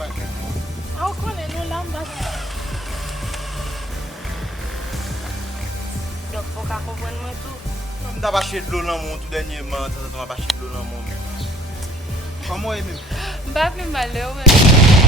On connaît nous l'ambassade. Donc, faut qu'à comprendre moi tout. On t'a pas acheté de l'eau dans mon tout dernièrement, on t'a pas acheté de l'eau dans mon. Comment est-ce Pas plus malheureux.